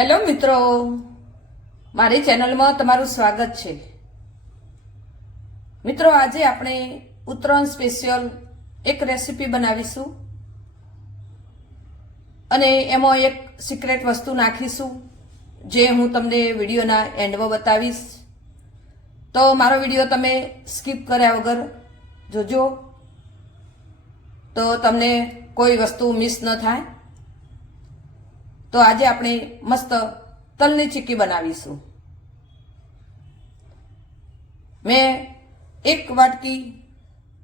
Hello મિત્રો, મારી ચેનલમાં તમારું સ્વાગત છે। મિત્રો, આજે આપણે ઉત્તરાયણ સ્પેશિયલ એક રેસીપી બનાવીશું અને એમાં એક સિક્રેટ વસ્તુ નાખીશું જે હું તમને વિડીયોના એન્ડમાં બતાવીશ। તો મારો વિડીયો તમે સ્કીપ કર્યા વગર જોજો તો તમને કોઈ વસ્તુ મિસ ન થાય। તો આજે આપણે મસ્ત તલની ચીક્કી બનાવીશું। મેં એક વાટકી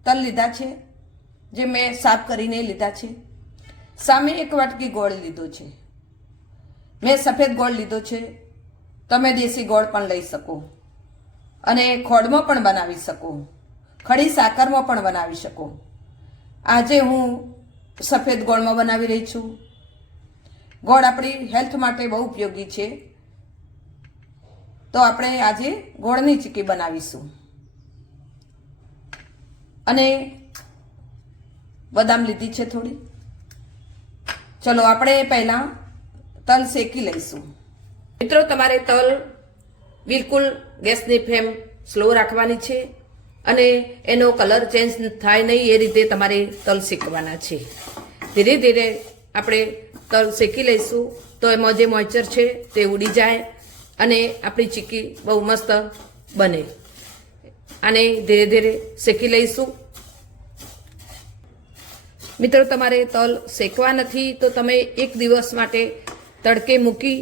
તલ લીધા છે જે મેં સાફ કરીને લીધા છે। સામે એક વાટકી ગોળ લીધો છે। મેં સફેદ ગોળ લીધો છે, તમે દેશી ગોળ પણ લઈ શકો અને ખોડમાં પણ બનાવી શકો, ખડી સાકરમાં પણ બનાવી શકો। આજે હું સફેદ ગોળમાં બનાવી રહી છું। ગોળ આપણી હેલ્થ માટે બહુ ઉપયોગી છે, તો આપણે આજે ગોળની ચીક્કી બનાવીશું। અને બદામ લીધી છે થોડી। ચલો આપણે પહેલા તલ શેકી લઈશું। મિત્રો, તમારે તલ બિલકુલ ગેસની ફ્લેમ સ્લો રાખવાની છે અને એનો કલર ચેન્જ થાય નહીં એ રીતે તમારે તલ શેકવાના છે। ધીરે ધીરે આપણે તલ શેકી લઈશું તો એમાં જે મોઇસ્ચર છે તે ઉડી જાય અને આપણી ચીક્કી બહુ મસ્ત બને। આને ધીરે ધીરે શેકી લઈશું। મિત્રો, તમારે તલ શેકવા નથી તો તમે એક દિવસ માટે તડકે મૂકી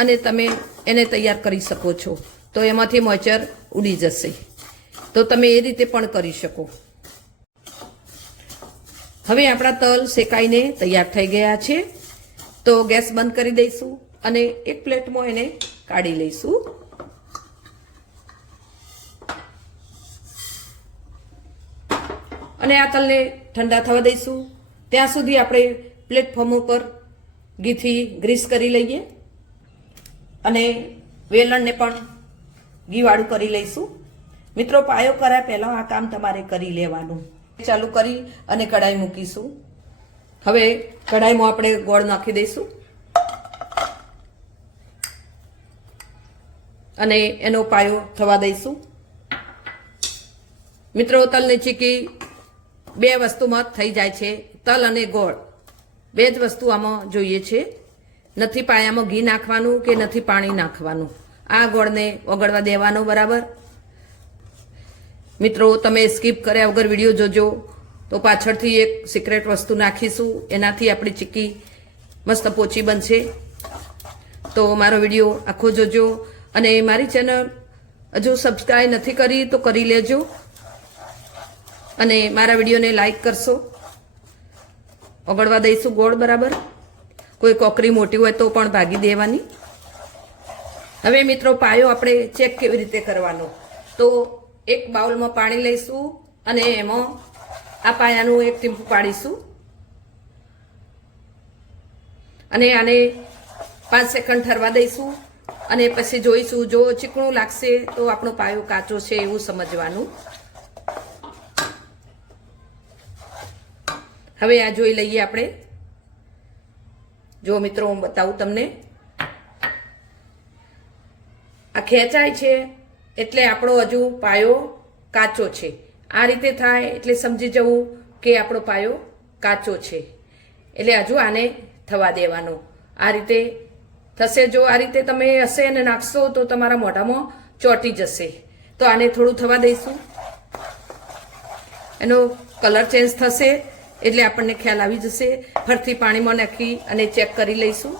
અને તમે એને તૈયાર કરી શકો છો, તો એમાંથી મોઇસ્ચર ઉડી જશે, તો તમે એ રીતે પણ કરી શકો। હવે આપણા તલ શેકાઈને તૈયાર થઈ ગયા છે, તો ગેસ બંધ કરી દઈશું અને એક પ્લેટમાં એને કાઢી લઈશું। અને આ તલને ઠંડા થવા દઈશું। ત્યાં સુધી આપણે પ્લેટફોર્મ ઉપર ઘીથી ગ્રીસ કરી લઈએ અને વેલણને પણ ઘીવાળું કરી લઈશું। મિત્રો, પાયો કર્યા પહેલાં આ કામ તમારે કરી લેવાનું। ચાલુ કરી અને કઢાઈ મૂકીશું। હવે કઢાઈમાં આપણે ગોળ નાખી દઈશું અને એનો પાયો થવા દઈશું। મિત્રો, તલની ચીક્કી બે વસ્તુમાં થઈ જાય છે, તલ અને ગોળ બે જ વસ્તુ આમાં જોઈએ છે। નથી પાયામાં ઘી નાખવાનું કે નથી પાણી નાખવાનું, આ ગોળને ઓગળવા દેવાનો બરાબર। મિત્રો, તમે સ્કીપ કર્યા વગર વિડીયો જોજો તો પાછળથી એક સિક્રેટ વસ્તુ નાખીશું, એનાથી આપણી ચીક્કી મસ્ત પોચી બનશે। તો મારો વિડીયો આખો જોજો અને મારી ચેનલ હજુ સબસ્ક્રાઈબ નથી કરી તો કરી લેજો અને મારા વિડીયોને લાઈક કરશો। ઓગળવા દઈશું ગોળ બરાબર, કોઈ કોકરી મોટી હોય તો પણ ભાગી દેવાની। હવે મિત્રો, પાયો આપણે ચેક કેવી રીતે કરવાનો, તો એક બાઉલમાં પાણી લઈશું અને એમાં આ પાયાનું એક ટીમ્પું પાડીશું અને આને 5 સેકન્ડ ઠરવા દઈશું અને પછી જોઈશું। જો ચીકણું લાગશે તો આપણો પાયો કાચો છે એવું સમજવાનું। હવે આ જોઈ લઈએ આપણે। જો મિત્રો, હું બતાવું તમને, આ ખેંચાય છે એટલે આપણો હજુ પાયો કાચો છે। આ રીતે થાય એટલે સમજી જવું કે આપણો પાયો કાચો છે, એટલે હજુ આને થવા દેવાનો। આ રીતે થશે, જો આ રીતે તમે હશે અને નાખશો તો તમારા મોઢામાં ચોંટી જશે, તો આને થોડું થવા દઈશું। એનો કલર ચેન્જ થશે એટલે આપણને ખ્યાલ આવી જશે। ફરીથી પાણીમાં નાખી અને ચેક કરી લઈશું।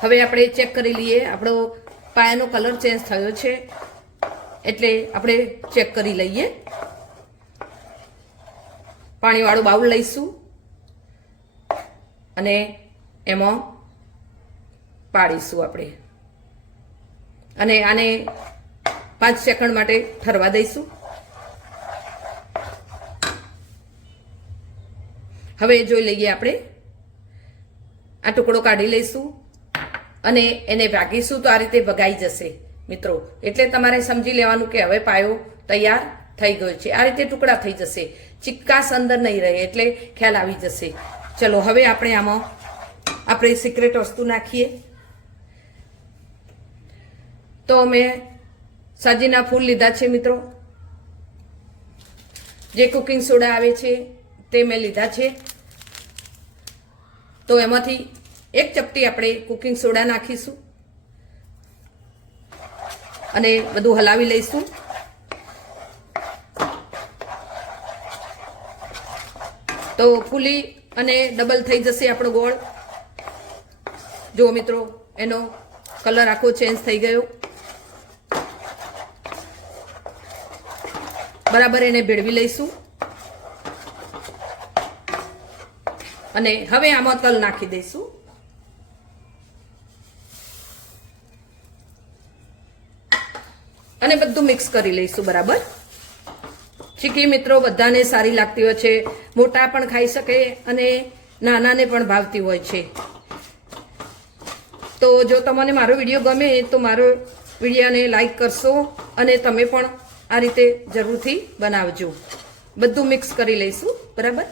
હવે આપણે ચેક કરી લઈએ, આપણો પાયાનો કલર ચેન્જ થયો છે એટલે આપણે ચેક કરી લઈએ। પાણીવાળું બાઉલ લઈશું અને એમાં પાડીશું આપણે અને આને 5 સેકન્ડ માટે ઠરવા દઈશું। હવે જોઈ લઈએ, આપણે આ ટુકડો કાઢી લઈશું અને એને ભાગીશું તો આ રીતે ભગાઈ જશે મિત્રો। એટલે તમારે સમજી લેવાનું કે હવે પાયો તૈયાર થઈ ગયો છે। આ રીતે ટુકડા થઈ જશે, ચિક્કાસ અંદર નહીં રહે એટલે ખ્યાલ આવી જશે। ચલો, હવે આપણે આમાં આપણે સિક્રેટ વસ્તુ નાખીએ। તો મેં સાજીના ફૂલ લીધા છે મિત્રો, જે કુકિંગ સોડા આવે છે તે મેં લીધા છે. તો એમાંથી એક ચપટી આપણે કુકિંગ સોડા નાખીશું અને બધું હલાવી લઈશું. તો ફૂલી અને ડબલ થઈ જશે આપણો ગોળ. જો મિત્રો એનો કલર આખો ચેન્જ થઈ ગયો. બરાબર એને ભેળવી લઈશું અને હવે આમાં તલ નાખી દઈશું. અને બધું મિક્સ કરી લઈશું બરાબર. ચીકી મિત્રો બધાને સારી લાગતી હોય છે, મોટા પણ ખાઈ શકે અને નાનાને પણ ભાવતી હોય છે. તો જો તમને મારો વિડીયો ગમે તો મારો વિડીયોને લાઈક કરશો અને તમે પણ આ રીતે જરૂરથી બનાવજો. બધું મિક્સ કરી લઈશું બરાબર.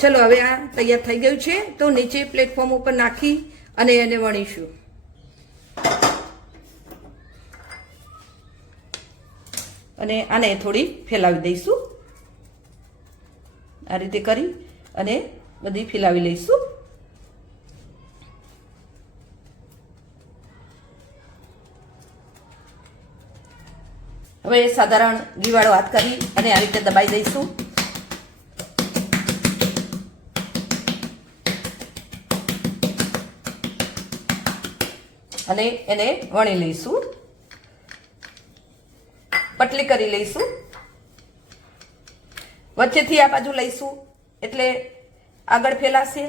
ચલો હવે આ તૈયાર થઈ ગયું છે. તો નીચે પ્લેટફોર્મ ઉપર નાખી અને એને વણીશું. અને આને થોડી ફેલાવી દઈશું. આ રીતે કરી અને બધી ફેલાવી લઈશું. હવે સાધારણ ઘીવાળો હાથ કરી અને આ રીતે દબાઈ દઈશું. અને એને વણી લઈશું, પટલી કરી લઈશું. વચ્ચેથી આ બાજુ લઈશું એટલે આગળ ફેલાશે.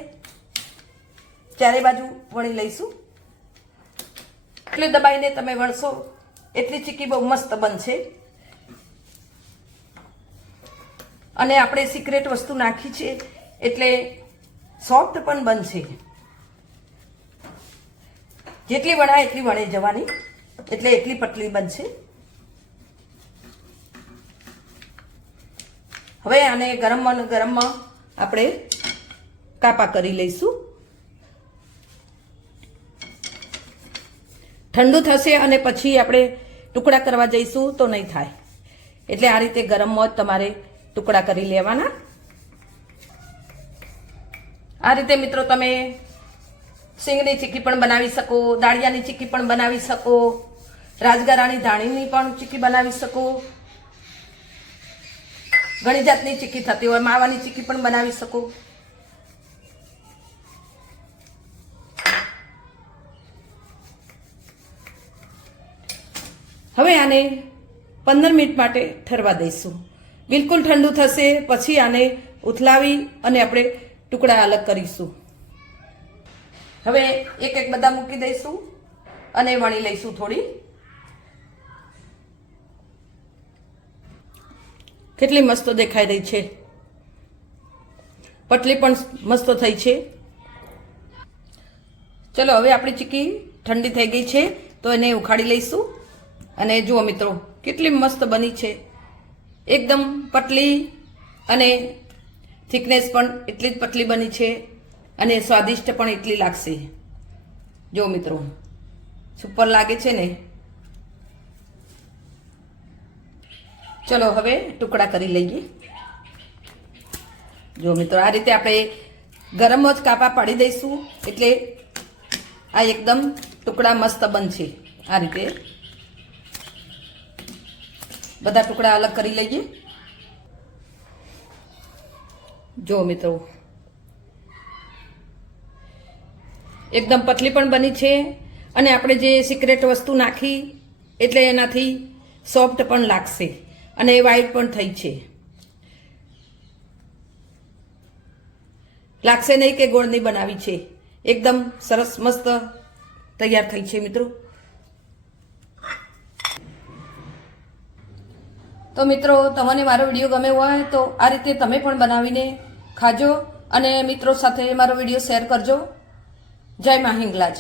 ચારે બાજુ વણી લઈશું. એટલે દબાઈને તમે વણશો એટલી ચીકી બહુ મસ્ત બનશે. અને આપણે સિક્રેટ વસ્તુ નાખી છે એટલે સોફ્ટ પણ બનશે. જેટલી વણાય એટલી વણી જવાની, એટલે એટલી પતલી બનશે. હવે આને ગરમમાં આપણે કાપા કરી લઈશું. ઠંડુ થશે અને પછી આપણે ટુકડા કરવા જઈશું તો નહીં થાય. એટલે આ રીતે ગરમમાં જ તમારે ટુકડા કરી લેવાના. આ રીતે મિત્રો તમે સિંગની ચીક્કી પણ બનાવી શકો, દાળિયાની ચીક્કી પણ બનાવી શકો, રાજગરાની ધાણીની પણ ચીક્કી બનાવી શકો. ઘણી જાતની ચીક્કી થતી હોય. માવાની ચીક્કી પણ બનાવી શકો. હવે આને 15 મિનિટ માટે ઠરવા દઈશું. બિલકુલ ઠંડુ થશે પછી આને ઉથલાવી અને આપણે ટુકડા અલગ કરીશું. હવે એક એક બધા મૂકી દઈશું અને વણી લઈશું થોડી. કેટલી મસ્ત દેખાઈ રહી છે. પટલી પણ મસ્ત થઈ છે. ચલો હવે આપણી ચીક્કી ઠંડી થઈ ગઈ છે તો એને ઉખાડી લઈશું. અને જુઓ મિત્રો કેટલી મસ્ત બની છે. એકદમ પતલી અને થિકનેસ પણ એટલી જ પતલી બની છે અને સ્વાદિષ્ટ પણ એટલી લાગશે. જો મિત્રો સુપર લાગે છે ને. ચલો હવે ટુકડા કરી લઈએ. જો મિત્રો આ રીતે આપણે ગરમ જ કાપા પાડી દઈશું એટલે આ એકદમ ટુકડા મસ્ત બનશે. આ રીતે બધા ટુકડા અલગ કરી લઈએ. જો મિત્રો એકદમ પતલી પણ બની છે અને આપણે જે સિક્રેટ વસ્તુ નાખી એટલે એનાથી સોફ્ટ પણ લાગશે અને વ્હાઈટ પણ થઈ છે. લાગશે નહીં કે ગોળની બનાવી છે. એકદમ સરસ મસ્ત તૈયાર થઈ છે મિત્રો. તો મિત્રો તમને મારો વિડીયો ગમ્યો હોય તો આ રીતે તમે પણ બનાવીને ખાજો અને મિત્રો સાથે મારો વિડીયો શેર કરજો. જય મા હિંગલાજ.